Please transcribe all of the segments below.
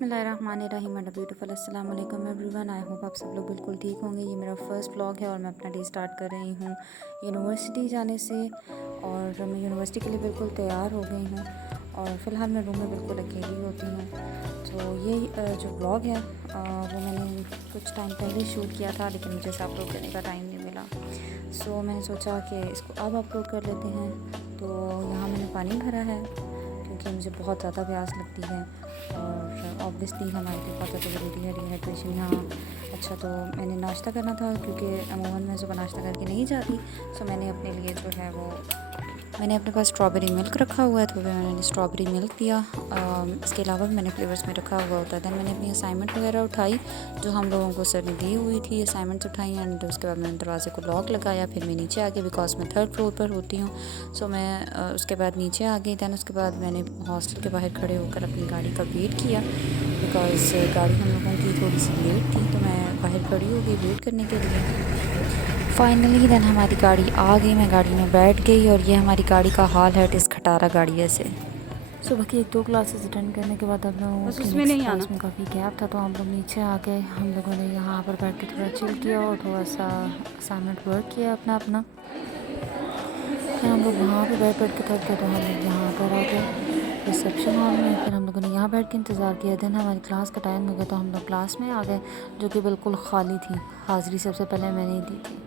बिस्मिल्लाहिर्रहमानिर्रहीम and beautiful अस्सलाम वालेकुम एवरीवन। आई होप आप सब लोग बिल्कुल ठीक होंगे। ये मेरा फ़र्स्ट व्लॉग है और मैं अपना डे स्टार्ट कर रही हूँ यूनिवर्सिटी जाने से, और मैं यूनिवर्सिटी के लिए बिल्कुल तैयार हो गई हूँ और फ़िलहाल मैं रूम में बिल्कुल अकेली होती हूँ। तो ये जो व्लॉग है वो मैंने कुछ टाइम पहले शूट किया था, लेकिन मुझे इसे अपलोड करने का टाइम नहीं मिला। सो मैंने सोचा कि इसको अब अपलोड कर लेते हैं। तो यहाँ मैंने पानी भरा है क्योंकि मुझे बहुत ज़्यादा प्यास लगती है और ऑब्वियसली हमारे लिए बहुत ज़्यादा ज़रूरी है डिहाइड्रेशन यहाँ। अच्छा, तो मैंने नाश्ता करना था क्योंकि अमूमन मैं सुबह नाश्ता करके नहीं जाती। सो मैंने अपने लिए जो है वो मैंने अपने पास स्ट्रॉबेरी मिल्क रखा हुआ है, तो मैंने स्ट्रॉबेरी मिल्क पिया। इसके अलावा भी मैंने फ्लेवर्स में रखा हुआ होता है। दैन मैंने अपनी असाइनमेंट वगैरह उठाई जो हम लोगों को सर ने दी हुई थी, असाइनमेंट्स उठाई। एंड उसके बाद मैंने दरवाजे को लॉक लगाया, फिर मैं नीचे आ गई बिकॉज मैं 3rd फ्लोर पर होती हूँ। सो मैं उसके बाद नीचे आ गई। दैन उसके बाद मैंने हॉस्टल के बाहर खड़े होकर अपनी गाड़ी का वेट किया बिकॉज गाड़ी हम लोगों की थोड़ी सी लेट थी, तो मैं बाहर खड़ी हो गई वेट करने के लिए। फाइनली दैन हमारी गाड़ी आ गई, मैं गाड़ी में बैठ गई और ये हमारी गाड़ी का हाल है इस खटारा गाड़ी से। सुबह की 1-2 क्लासेस अटेंड करने के बाद अब लोगों की क्लास में काफ़ी गैप था, तो हम लोग नीचे आ गए। हम लोगों ने यहाँ पर बैठ के थोड़ा चिल किया और थोड़ा सा असाइनमेंट वर्क किया अपना। फिर हम लोग वहाँ पे बैठ के थक गए, तो हम लोग यहाँ पर आ गए रिसेप्शन हॉल में। फिर हम लोगों ने यहाँ बैठ के इंतज़ार किया। दिन हमारी क्लास का टाइम हो गया, तो हम लोग क्लास में आ गए जो कि बिल्कुल खाली थी। हाज़िरी सबसे पहले मैंने ही दी थी।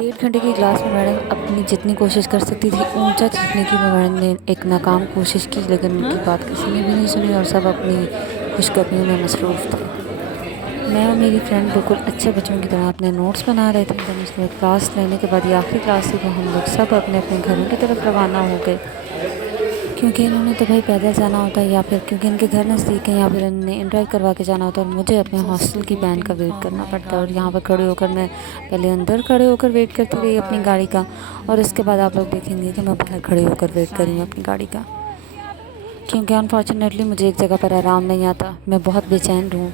1.5 घंटे की क्लास में मैडम अपनी जितनी कोशिश कर सकती थी ऊंचा चढ़ने की, मैडम ने एक नाकाम कोशिश की, लेकिन उनकी बात किसी ने भी नहीं सुनी और सब अपनी खुशखबरियों में मसरूफ़ थे। मैं और मेरी फ्रेंड बिल्कुल अच्छे बच्चों की तरह अपने नोट्स बना रहे थे। फिर उसके बाद क्लास लेने के बाद ये आखिरी क्लास थी, तो हम लोग सब अपने अपने घरों की तरफ रवाना हो गए क्योंकि इन्होंने तो भाई पैदल जाना होता है या फिर क्योंकि इनके घर नज़दीक है या फिर इन्हें इंड्राइव करवा के जाना होता है और मुझे अपने हॉस्टल की वैन का वेट करना पड़ता है। और यहाँ पर खड़े होकर मैं पहले अंदर खड़े होकर वेट करती रही अपनी गाड़ी का, और इसके बाद आप लोग देखेंगे कि मैं बाहर खड़े होकर वेट कर रही हूँ अपनी गाड़ी का, क्योंकि अनफॉर्चुनेटली मुझे एक जगह पर आराम नहीं आता, मैं बहुत बेचैन रहूँ।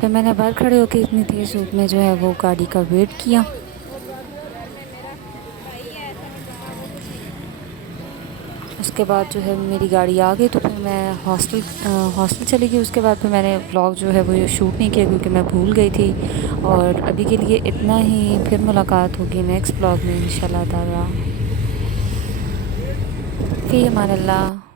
फिर मैंने बाहर खड़े होकर इतनी तेज़ धूप में जो है वो गाड़ी का वेट किया। उसके बाद जो है मेरी गाड़ी आ गई, तो फिर मैं हॉस्टल चली गई। उसके बाद फिर मैंने व्लॉग जो है वो ये शूट नहीं किया क्योंकि मैं भूल गई थी। और अभी के लिए इतना ही, फिर मुलाकात होगी नेक्स्ट व्लॉग में इंशाल्लाह ताला। फ़ी अमान अल्लाह।